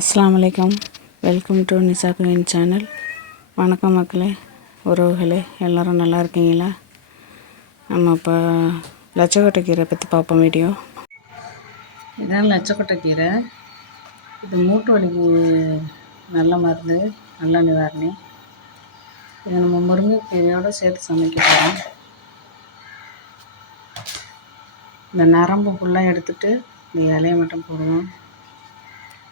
அஸ்ஸலாமு அலைக்கும். Welcome to Nisa Queen channel. வணக்கம் மக்களே, உறவுகளே, எல்லோரும் நல்லா இருக்கீங்களா? நம்ம இப்போ லட்சக்கொட்டை கீரை பற்றி பார்ப்போம் வீடியோ. இதுதான் லட்சக்கொட்டை கீரை. இது மூட்டு வலிக்கு நல்ல மருந்து, நல்ல நிவாரணி. இதை நம்ம முருங்கைக்கீரையோடு சேர்த்து சமைக்க போகிறோம். இந்த நரம்பு ஃபுல்லாக எடுத்துகிட்டு இந்த இலையை மட்டும் போடுவோம்.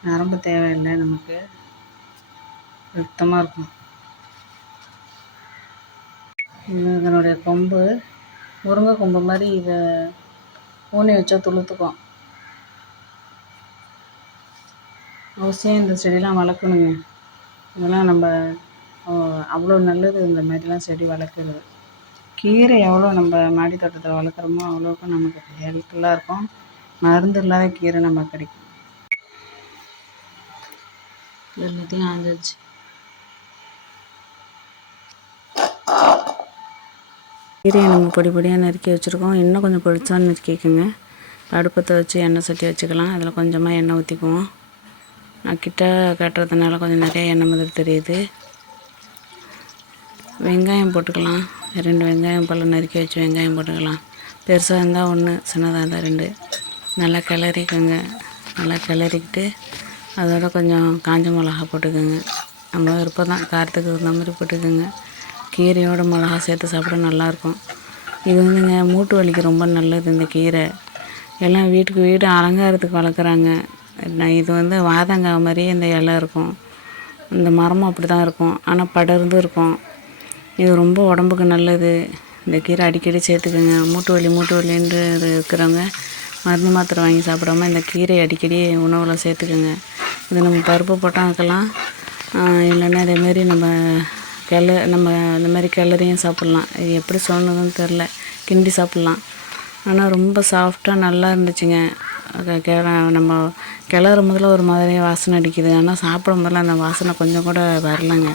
நரம்பு தேவையில்லை, நமக்கு சுத்தமாக இருக்கும். இதனுடைய கொம்பு முருங்கை கொம்பு மாதிரி இதை ஊனி வச்சா துளுத்துக்கும். அவசியம் இந்த செடியெலாம் வளர்க்கணுங்க. இதெல்லாம் நம்ம அவ்வளோ நல்லது இந்த மாதிரிலாம் செடி வளர்க்குறது. கீரை எவ்வளோ நம்ம மாடி தோட்டத்தில் வளர்க்குறோமோ அவ்வளோக்கும் நமக்கு ஹெல்ப்ஃபுல்லாக இருக்கும். மருந்து இல்லாத கீரை நமக்கு கிடைக்கும். எல்லாத்தையும் ஆஞ்சாச்சு. கீரையை நம்ம பொடி பொடியாக நறுக்கி வச்சுருக்கோம். இன்னும் கொஞ்சம் பொடிச்சா நறுக்கிக்கோங்க. அடுப்பத்தை வச்சு எண்ணெய் சட்டி வச்சுக்கலாம். அதில் கொஞ்சமாக எண்ணெய் ஊற்றிக்குவோம். நான் கிட்ட கட்டுறதுனால கொஞ்சம் நிறைய எண்ணெய் மாதிரி தெரியுது. வெங்காயம் போட்டுக்கலாம். 2 வெங்காயம் பல்ல நறுக்கி வச்சு வெங்காயம் போட்டுக்கலாம். பெருசாக இருந்தால் 1, சின்னதாக இருந்தால் 2. நல்லா கிளறிக்கோங்க. நல்லா கிளறிக்கிட்டு அதோட கொஞ்சம் காஞ்ச மிளகா போட்டுக்கோங்க. நம்ம விருப்பம் தான், காரத்துக்கு தகுந்த மாதிரி போட்டுக்கோங்க. கீரையோட மிளகா சேர்த்து சாப்பிட நல்லாயிருக்கும். இது வந்துங்க மூட்டு வலிக்கு ரொம்ப நல்லது. இந்த கீரை எல்லாம் வீட்டுக்கு வீடு அலங்காரத்துக்கு வளர்க்குறாங்க. இது வந்து வாதங்காய் மாதிரியே இந்த இலை இருக்கும். இந்த மரமும் அப்படி தான் இருக்கும், ஆனால் படர்ந்து இருக்கும். இது ரொம்ப உடம்புக்கு நல்லது. இந்த கீரை அடிக்கடி சேர்த்துக்கோங்க. மூட்டு வலின்னு இருக்கிறவங்க மருந்து மாத்திரை வாங்கி சாப்பிடாம இந்த கீரை அடிக்கடி உணவில் சேர்த்துக்கோங்க. இது நம்ம பருப்பு போட்டாக்கலாம், இல்லைன்னா அதேமாரி நம்ம இந்த மாதிரி கிளறியும் சாப்பிட்லாம். இது எப்படி சொல்லணுன்னு தெரில, கிண்டி சாப்பிட்லாம். ஆனால் ரொம்ப சாஃப்டாக நல்லா இருந்துச்சுங்க. நம்ம கிளறும் போதில் ஒரு மாதிரி வாசனை அடிக்குது, ஆனால் சாப்பிடும் போதில் அந்த வாசனை கொஞ்சம் கூட வரலைங்க.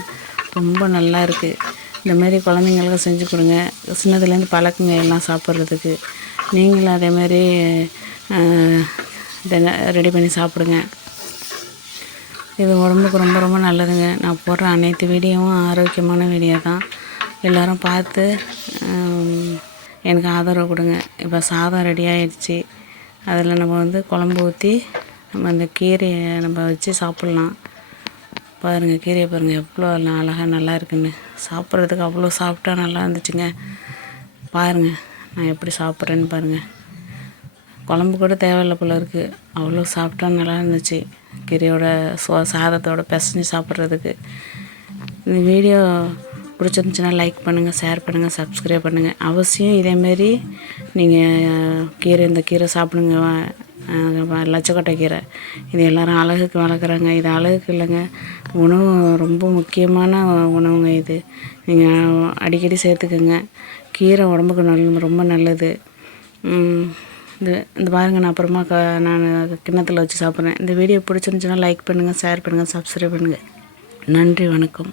ரொம்ப நல்லா இருக்குது. இந்தமாரி குழந்தைங்களுக்கு செஞ்சு கொடுங்க. சின்னதுலேருந்து பழக்குங்க எல்லாம் சாப்பிட்றதுக்கு. நீங்களும் அதேமாரி ரெடி பண்ணி சாப்பிடுங்க. இது உடம்புக்கு ரொம்ப ரொம்ப நல்லதுங்க. நான் போடுற அனைத்து வீடியோவும் ஆரோக்கியமான வீடியோ தான். எல்லோரும் பார்த்து எனக்கு ஆதரவு கொடுங்க. இப்போ சாதம் ரெடி ஆகிடுச்சு. அதில் நம்ம வந்து குழம்பு ஊற்றி நம்ம அந்த கீரையை நம்ம வச்சு சாப்பிட்லாம். பாருங்கள், கீரையை பாருங்கள் எவ்வளோ அழகாக நல்லா இருக்குன்னு. சாப்பிட்றதுக்கு அவ்வளோ சாஃப்டாக நல்லா இருந்துச்சுங்க. பாருங்கள் நான் எப்படி சாப்பிட்றேன்னு பாருங்கள். குழம்பு கூட தேவையில்லை போல இருக்குது, அவ்வளோ சாஃப்டாக நல்லா இருந்துச்சு. கீரையோட சாதத்தோடு பிசைஞ்சு சாப்பிட்றதுக்கு. இந்த வீடியோ பிடிச்சிருந்துச்சின்னா லைக் பண்ணுங்கள், ஷேர் பண்ணுங்கள், சப்ஸ்கிரைப் பண்ணுங்கள். அவசியம் இதேமாரி நீங்கள் இந்த கீரை சாப்பிடுங்க. லட்சக்கொட்டை கீரை இது எல்லோரும் அழகுக்கு வளர்க்குறாங்க. இது அழகுக்கு இல்லைங்க, உணவு ரொம்ப முக்கியமான உணவுங்க. இது நீங்கள் அடிக்கடி சேர்த்துக்குங்க. கீரை உடம்புக்கு ரொம்ப நல்லது. இந்த பாருங்கள், நான் அப்புறமா நான் கிண்ணத்தில் வச்சு சாப்பிட்றேன். இந்த வீடியோ பிடிச்சிருந்துச்சின்னா லைக் பண்ணுங்கள், ஷேர் பண்ணுங்கள், சப்ஸ்கிரைப் பண்ணுங்கள். நன்றி, வணக்கம்.